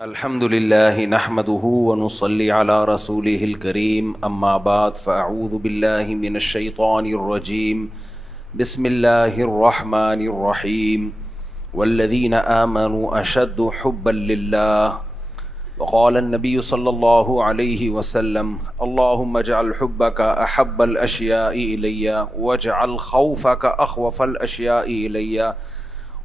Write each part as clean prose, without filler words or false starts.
الحمد لله نحمده ونصلي على رسوله الكريم اما بعد فاعوذ بالله من الشيطان الرجيم بسم الله الرحمن الرحيم والذين آمنوا اشد حبا لله وقال النبي صلى الله عليه وسلم اللهم اجعل حبك احب الاشياء الي واجعل خوفك اخوف الاشياء الي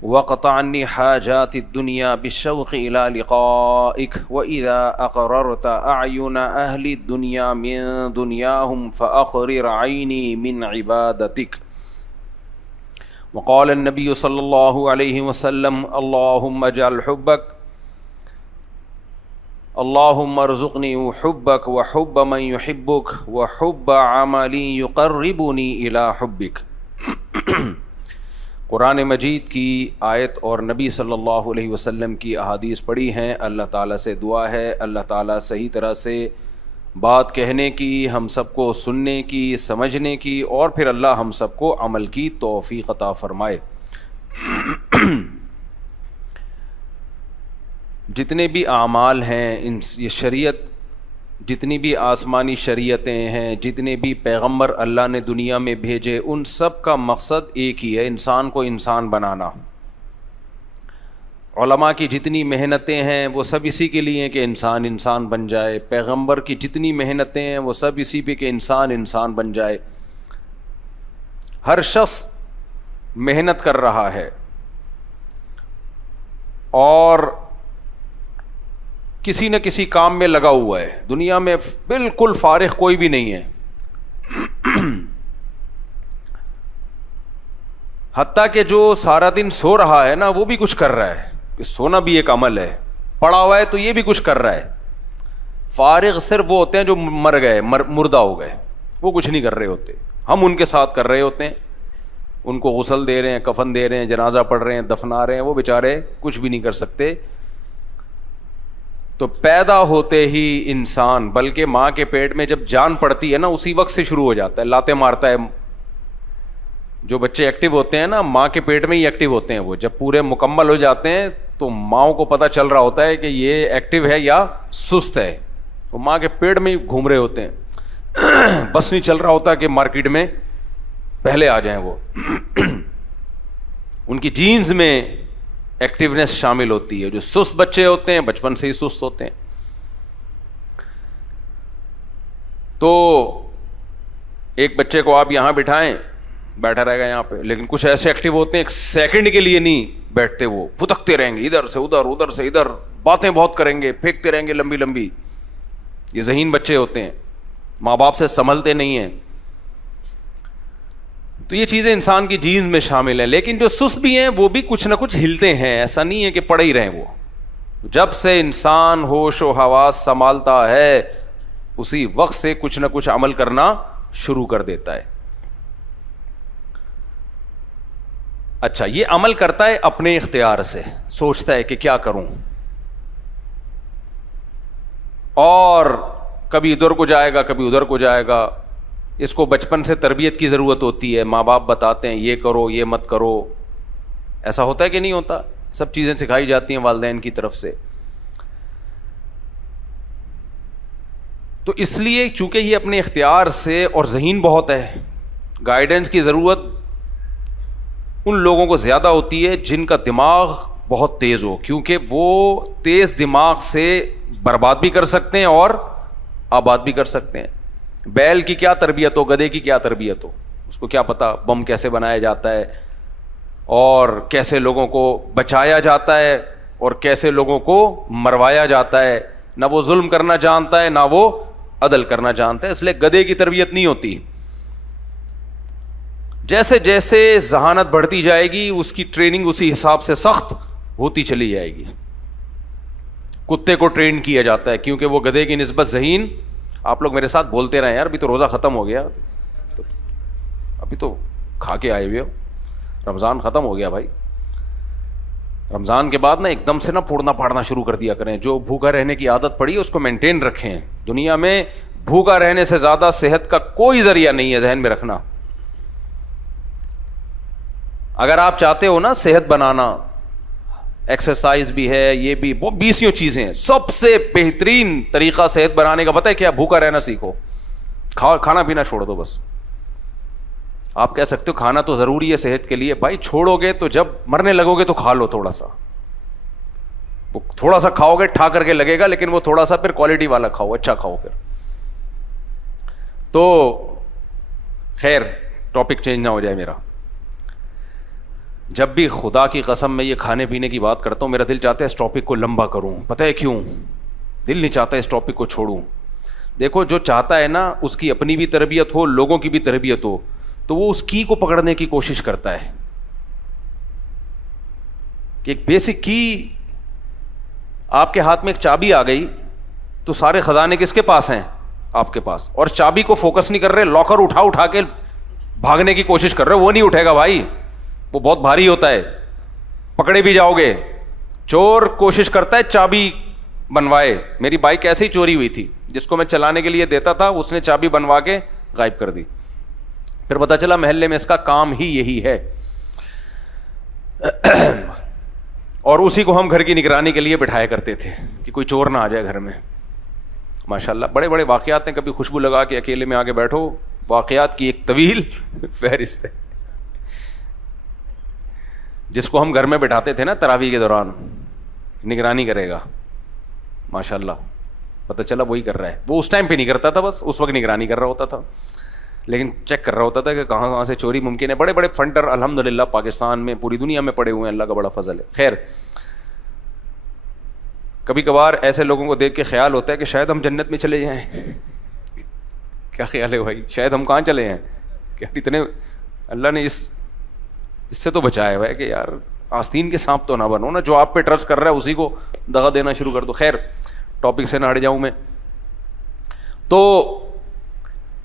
وقطع عني حاجات الدنيا بالشوق إلى لقائك وإذا أقررت أعين أهل الدنيا من دنياهم فأقرر عيني من عبادتك وقال النبي صلى الله عليه وسلم اللهم اجعل حبك اللهم ارزقني حبك وحب من يحبك وحب عمل يقربني إلى حبك قرآن مجید کی آیت اور نبی صلی اللہ علیہ وسلم کی احادیث پڑھی ہیں. اللہ تعالیٰ سے دعا ہے اللہ تعالیٰ صحیح طرح سے بات کہنے کی، ہم سب کو سننے کی، سمجھنے کی، اور پھر اللہ ہم سب کو عمل کی توفیق عطا فرمائے. جتنے بھی اعمال ہیں، یہ شریعت، جتنی بھی آسمانی شریعتیں ہیں، جتنے بھی پیغمبر اللہ نے دنیا میں بھیجے، ان سب کا مقصد ایک ہی ہے، انسان کو انسان بنانا. علماء کی جتنی محنتیں ہیں وہ سب اسی کے لیے ہیں کہ انسان انسان بن جائے. پیغمبر کی جتنی محنتیں ہیں وہ سب اسی پہ کہ انسان انسان بن جائے. ہر شخص محنت کر رہا ہے اور کسی نہ کسی کام میں لگا ہوا ہے. دنیا میں بالکل فارغ کوئی بھی نہیں ہے. حتیٰ کہ جو سارا دن سو رہا ہے نا وہ بھی کچھ کر رہا ہے. سونا بھی ایک عمل ہے. پڑا ہوا ہے تو یہ بھی کچھ کر رہا ہے. فارغ صرف وہ ہوتے ہیں جو مر گئے، مردہ ہو گئے، وہ کچھ نہیں کر رہے ہوتے. ہم ان کے ساتھ کر رہے ہوتے ہیں، ان کو غسل دے رہے ہیں، کفن دے رہے ہیں، جنازہ پڑھ رہے ہیں، دفنا رہے ہیں. وہ بیچارے کچھ بھی نہیں کر سکتے. تو پیدا ہوتے ہی انسان، بلکہ ماں کے پیٹ میں جب جان پڑتی ہے نا اسی وقت سے شروع ہو جاتا ہے، لاتے مارتا ہے. جو بچے ایکٹیو ہوتے ہیں نا ماں کے پیٹ میں ہی ایکٹیو ہوتے ہیں. وہ جب پورے مکمل ہو جاتے ہیں تو ماؤں کو پتہ چل رہا ہوتا ہے کہ یہ ایکٹیو ہے یا سست ہے. وہ ماں کے پیٹ میں ہی گھوم رہے ہوتے ہیں. بس نہیں چل رہا ہوتا کہ مارکیٹ میں پہلے آ جائیں. وہ ان کی جینز میں ایکٹیونیس شامل ہوتی ہے. جو سست بچے ہوتے ہیں بچپن سے ہی سست ہوتے ہیں. تو ایک بچے کو آپ یہاں بٹھائیں بیٹھا رہے گا یہاں پہ، لیکن کچھ ایسے ایکٹیو ہوتے ہیں ایک سیکنڈ کے لیے نہیں بیٹھتے، وہ پھتکتے رہیں گے ادھر سے ادھر، ادھر سے ادھر، باتیں بہت کریں گے، پھینکتے رہیں گے لمبی لمبی. یہ ذہین بچے ہوتے ہیں، ماں باپ سے سنبھلتے نہیں ہیں. تو یہ چیزیں انسان کی جینز میں شامل ہیں. لیکن جو سست بھی ہیں وہ بھی کچھ نہ کچھ ہلتے ہیں. ایسا نہیں ہے کہ پڑے ہی رہیں. وہ جب سے انسان ہوش و حواس سنبھالتا ہے اسی وقت سے کچھ نہ کچھ عمل کرنا شروع کر دیتا ہے. اچھا، یہ عمل کرتا ہے اپنے اختیار سے، سوچتا ہے کہ کیا کروں، اور کبھی ادھر کو جائے گا کبھی ادھر کو جائے گا. اس کو بچپن سے تربیت کی ضرورت ہوتی ہے. ماں باپ بتاتے ہیں یہ کرو یہ مت کرو. ایسا ہوتا ہے کہ نہیں ہوتا؟ سب چیزیں سکھائی جاتی ہیں والدین کی طرف سے. تو اس لیے چونکہ یہ اپنے اختیار سے، اور ذہین بہت ہے، گائیڈنس کی ضرورت ان لوگوں کو زیادہ ہوتی ہے جن کا دماغ بہت تیز ہو، کیونکہ وہ تیز دماغ سے برباد بھی کر سکتے ہیں اور آباد بھی کر سکتے ہیں. بیل کی کیا تربیت ہو، گدھے کی کیا تربیت ہو، اس کو کیا پتا بم کیسے بنایا جاتا ہے اور کیسے لوگوں کو بچایا جاتا ہے اور کیسے لوگوں کو مروایا جاتا ہے. نہ وہ ظلم کرنا جانتا ہے نہ وہ عدل کرنا جانتا ہے. اس لیے گدھے کی تربیت نہیں ہوتی. جیسے جیسے ذہانت بڑھتی جائے گی اس کی ٹریننگ اسی حساب سے سخت ہوتی چلی جائے گی. کتے کو ٹرین کیا جاتا ہے کیونکہ وہ گدھے کی نسبت ذہین. آپ لوگ میرے ساتھ بولتے رہے یار، ابھی تو روزہ ختم ہو گیا، ابھی تو کھا کے آئے ہوئے ہو، رمضان ختم ہو گیا بھائی. رمضان کے بعد نا ایک دم سے نا پھوڑنا پھاڑنا شروع کر دیا کریں. جو بھوکا رہنے کی عادت پڑی ہے اس کو مینٹین رکھیں. دنیا میں بھوکا رہنے سے زیادہ صحت کا کوئی ذریعہ نہیں ہے، ذہن میں رکھنا. اگر آپ چاہتے ہو نا صحت بنانا، ایکسرسائز بھی ہے, یہ بھی, وہ 20 چیزیں ہیں. سب سے بہترین طریقہ صحت بنانے کا پتہ ہے کیا؟ بھوکا رہنا سیکھو, کھانا پینا چھوڑ دو بس. آپ کہہ سکتے ہو کھانا تو ضروری ہے صحت کے لیے, بھائی چھوڑو گے تو جب مرنے لگو گے تو کھا لو تھوڑا سا, وہ تھوڑا سا کھاؤ گے ٹھا کر کے لگے گا, لیکن وہ تھوڑا سا پھر کوالٹی والا کھاؤ, اچھا کھاؤ پھر. تو خیر ٹاپک چینج نہ ہو جائے میرا. جب بھی خدا کی قسم میں یہ کھانے پینے کی بات کرتا ہوں, میرا دل چاہتا ہے اس ٹاپک کو لمبا کروں. پتہ ہے کیوں؟ دل نہیں چاہتا اس ٹاپک کو چھوڑوں. دیکھو جو چاہتا ہے نا اس کی اپنی بھی تربیت ہو, لوگوں کی بھی تربیت ہو, تو وہ اس کی کو پکڑنے کی کوشش کرتا ہے کہ ایک بیسک کی, آپ کے ہاتھ میں ایک چابی آ گئی تو سارے خزانے کس کے پاس ہیں؟ آپ کے پاس. اور چابی کو فوکس نہیں کر رہے, لاکر اٹھا کے بھاگنے کی کوشش کر رہے, وہ نہیں اٹھے گا بھائی, وہ بہت بھاری ہوتا ہے, پکڑے بھی جاؤ گے. چور کوشش کرتا ہے چابی بنوائے. میری بائک ایسے ہی چوری ہوئی تھی, جس کو میں چلانے کے لیے دیتا تھا اس نے چابی بنوا کے غائب کر دی. پھر پتا چلا محلے میں اس کا کام ہی یہی ہے, اور اسی کو ہم گھر کی نگرانی کے لیے بٹھایا کرتے تھے کہ کوئی چور نہ آ جائے گھر میں. ماشاءاللہ بڑے بڑے واقعات ہیں, کبھی خوشبو لگا کے اکیلے میں آگے بیٹھو, واقعات کی ایک طویل فہرست ہے. جس کو ہم گھر میں بٹھاتے تھے نا تراویح کے دوران, نگرانی کرے گا, ماشاءاللہ پتہ چلا وہی کر رہا ہے. وہ اس ٹائم پہ نہیں کرتا تھا, بس اس وقت نگرانی کر رہا ہوتا تھا, لیکن چیک کر رہا ہوتا تھا کہ کہاں سے چوری ممکن ہے. بڑے بڑے فنڈر الحمدللہ پاکستان میں, پوری دنیا میں پڑے ہوئے ہیں, اللہ کا بڑا فضل ہے. خیر, کبھی کبھار ایسے لوگوں کو دیکھ کے خیال ہوتا ہے کہ شاید ہم جنت میں چلے جائیں. کیا خیال ہے بھائی؟ شاید ہم کہاں چلے ہیں, کہ اتنے اللہ نے اس سے تو بچایا ہوا ہے کہ یار آستین کے سانپ تو نہ بنو نا, جو آپ پہ ٹرسٹ کر رہا ہے اسی کو دغا دینا شروع کر دو. خیر ٹاپک سے نہ ہٹ جاؤں میں. تو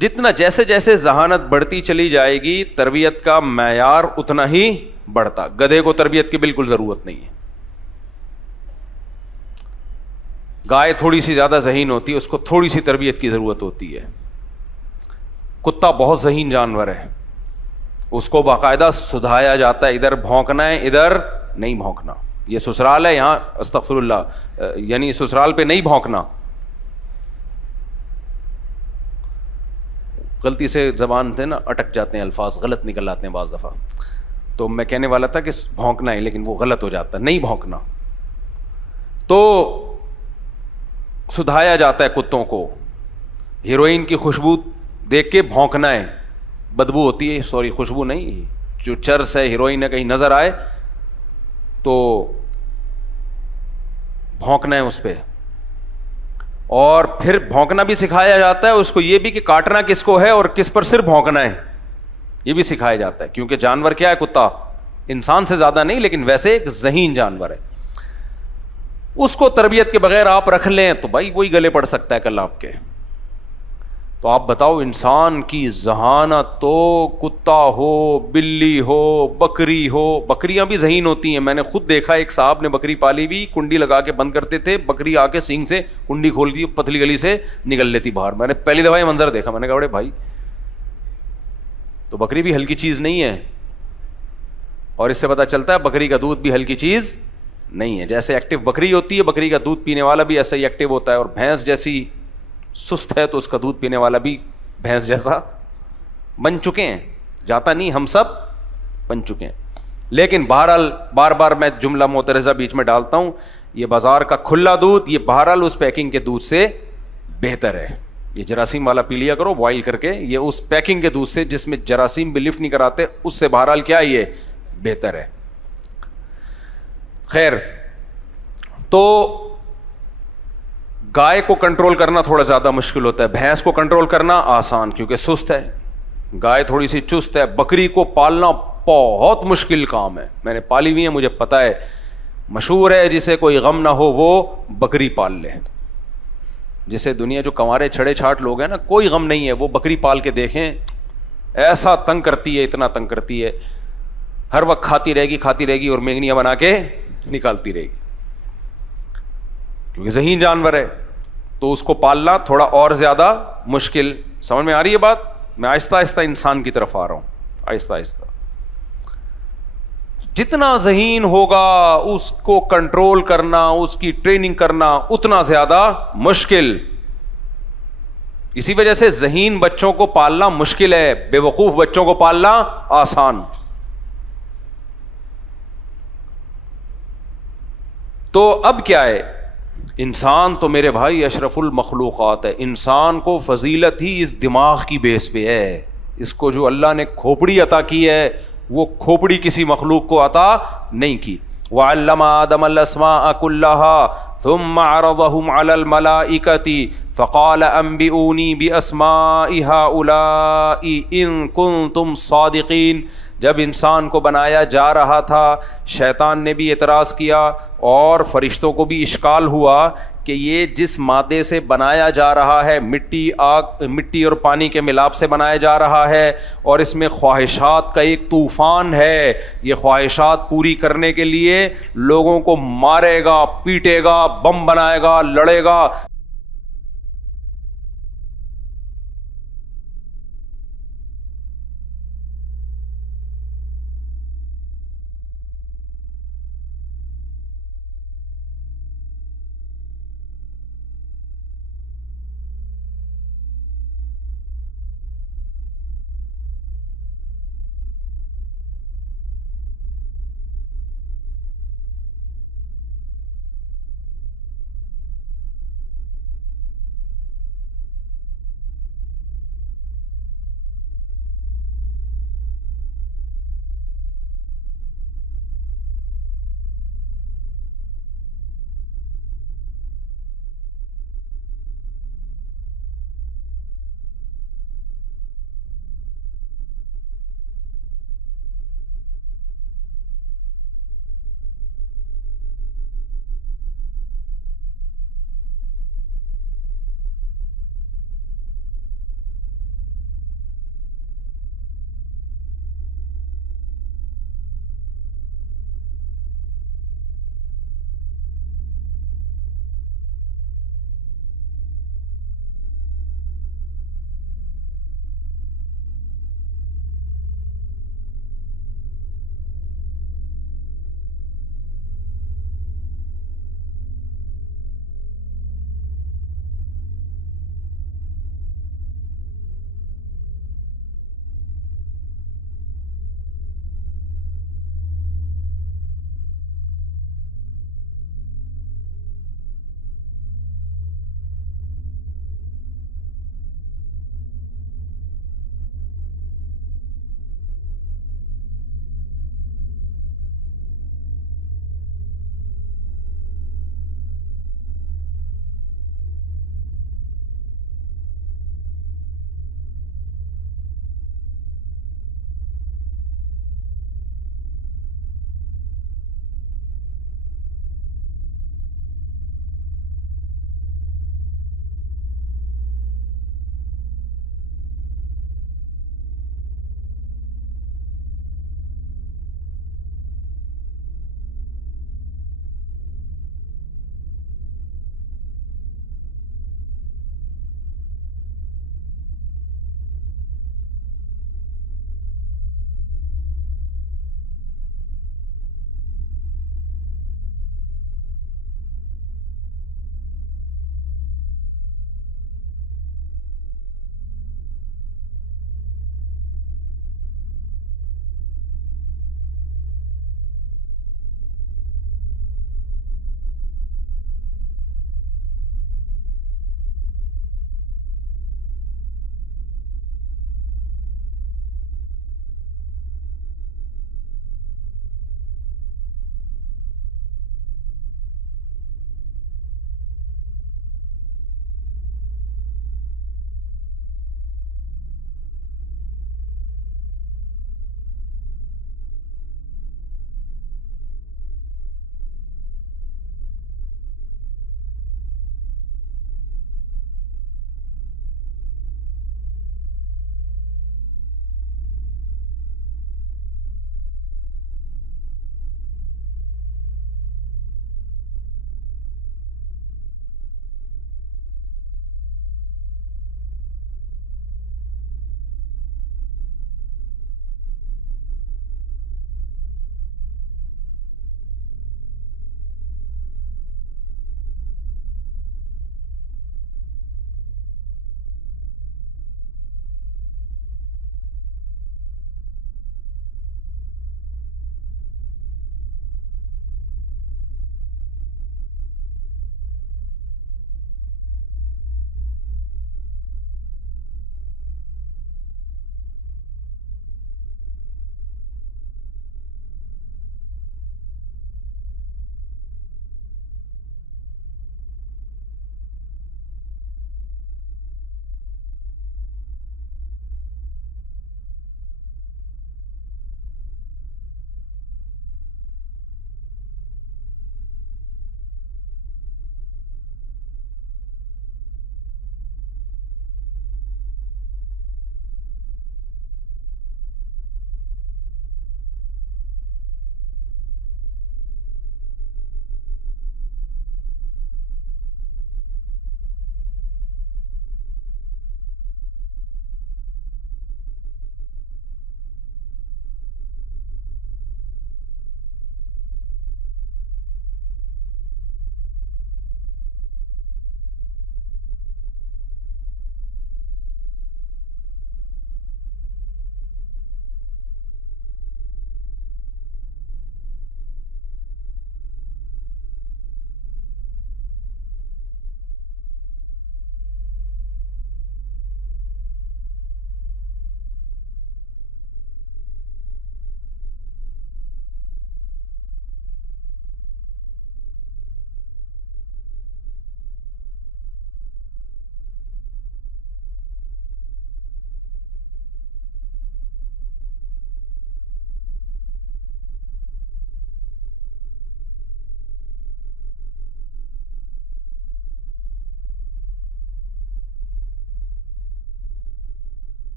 جتنا جیسے جیسے ذہانت بڑھتی چلی جائے گی, تربیت کا معیار اتنا ہی بڑھتا. گدھے کو تربیت کی بالکل ضرورت نہیں ہے. گائے تھوڑی سی زیادہ ذہین ہوتی ہے, اس کو تھوڑی سی تربیت کی ضرورت ہوتی ہے. کتا بہت ذہین جانور ہے, اس کو باقاعدہ سدھایا جاتا ہے, ادھر بھونکنا ہے ادھر نہیں بھونکنا, یہ سسرال ہے یہاں استغفر اللہ, یعنی سسرال پہ نہیں بھونکنا. غلطی سے زبان سے نا اٹک جاتے ہیں الفاظ, غلط نکل آتے ہیں بعض دفعہ, تو میں کہنے والا تھا کہ بھونکنا ہے لیکن وہ غلط ہو جاتا ہے, نہیں بھونکنا. تو سدھایا جاتا ہے کتوں کو, ہیروئن کی خوشبو دیکھ کے بھونکنا ہے, بدبو ہوتی ہے, سوری خوشبو نہیں, جو چرس ہے ہیروئن ہے کہیں نظر آئے تو بھونکنا ہے اس پہ. اور پھر بھونکنا بھی سکھایا جاتا ہے اس کو, یہ بھی کہ کاٹنا کس کو ہے اور کس پر صرف بھونکنا ہے, یہ بھی سکھایا جاتا ہے. کیونکہ جانور کیا ہے, کتا انسان سے زیادہ نہیں لیکن ویسے ایک ذہین جانور ہے. اس کو تربیت کے بغیر آپ رکھ لیں تو بھائی وہی گلے پڑ سکتا ہے کل آپ کے. تو آپ بتاؤ, انسان کی ذہانت تو کتا ہو, بلی ہو, بکری ہو, بکریاں بھی ذہین ہوتی ہیں. میں نے خود دیکھا, ایک صاحب نے بکری پالی بھی, کنڈی لگا کے بند کرتے تھے, بکری آ کے سینگ سے کنڈی کھول دی, پتلی گلی سے نکل لیتی باہر. میں نے پہلی دفعہ یہ منظر دیکھا, میں نے کہا بڑے بھائی تو بکری بھی ہلکی چیز نہیں ہے. اور اس سے پتہ چلتا ہے بکری کا دودھ بھی ہلکی چیز نہیں ہے. جیسے ایکٹیو بکری ہوتی ہے, بکری کا دودھ پینے والا بھی ایسا ہی ایکٹیو ہوتا ہے. اور بھینس جیسی سست ہے تو اس کا دودھ پینے والا بھی بھینس جیسا بن چکے ہیں, جاتا نہیں, ہم سب بن چکے ہیں. لیکن بہرحال بار بار میں جملہ معترضہ بیچ میں ڈالتا ہوں, یہ بازار کا کھلا دودھ یہ بہرحال اس پیکنگ کے دودھ سے بہتر ہے. یہ جراثیم والا پی لیا کرو بوائل کر کے, یہ اس پیکنگ کے دودھ سے جس میں جراثیم بھی لفٹ نہیں کراتے اس سے بہرحال کیا یہ بہتر ہے. خیر, تو گائے کو کنٹرول کرنا تھوڑا زیادہ مشکل ہوتا ہے, بھینس کو کنٹرول کرنا آسان کیونکہ سست ہے. گائے تھوڑی سی چست ہے. بکری کو پالنا بہت مشکل کام ہے, میں نے پالی ہوئی ہے, مجھے پتا ہے. مشہور ہے جسے کوئی غم نہ ہو وہ بکری پال لے. جسے دنیا جو کنوارے چھڑے چھاٹ لوگ ہیں نا, کوئی غم نہیں ہے, وہ بکری پال کے دیکھیں, ایسا تنگ کرتی ہے, اتنا تنگ کرتی ہے, ہر وقت کھاتی رہے گی اور مینگنیاں بنا کے نکالتی رہے گی, کیونکہ ذہین جانور ہے. تو اس کو پالنا تھوڑا اور زیادہ مشکل. سمجھ میں آ رہی ہے بات؟ میں آہستہ آہستہ انسان کی طرف آ رہا ہوں, آہستہ آہستہ. جتنا ذہین ہوگا اس کو کنٹرول کرنا، اس کی ٹریننگ کرنا اتنا زیادہ مشکل. اسی وجہ سے ذہین بچوں کو پالنا مشکل ہے، بے وقوف بچوں کو پالنا آسان. تو اب کیا ہے، انسان تو میرے بھائی اشرف المخلوقات ہے. انسان کو فضیلت ہی اس دماغ کی بیس پہ ہے. اس کو جو اللہ نے کھوپڑی عطا کی ہے وہ کھوپڑی کسی مخلوق کو عطا نہیں کی. وعلم آدم الاسماء كلها ثم عرضهم على الملائكة فقال انبئوني باسماء هؤلاء ان كنتم صادقين. جب انسان کو بنایا جا رہا تھا شیطان نے بھی اعتراض کیا اور فرشتوں کو بھی اشکال ہوا کہ یہ جس مادے سے بنایا جا رہا ہے، مٹی اور پانی کے ملاپ سے بنایا جا رہا ہے، اور اس میں خواہشات کا ایک طوفان ہے. یہ خواہشات پوری کرنے کے لیے لوگوں کو مارے گا، پیٹے گا، بم بنائے گا، لڑے گا.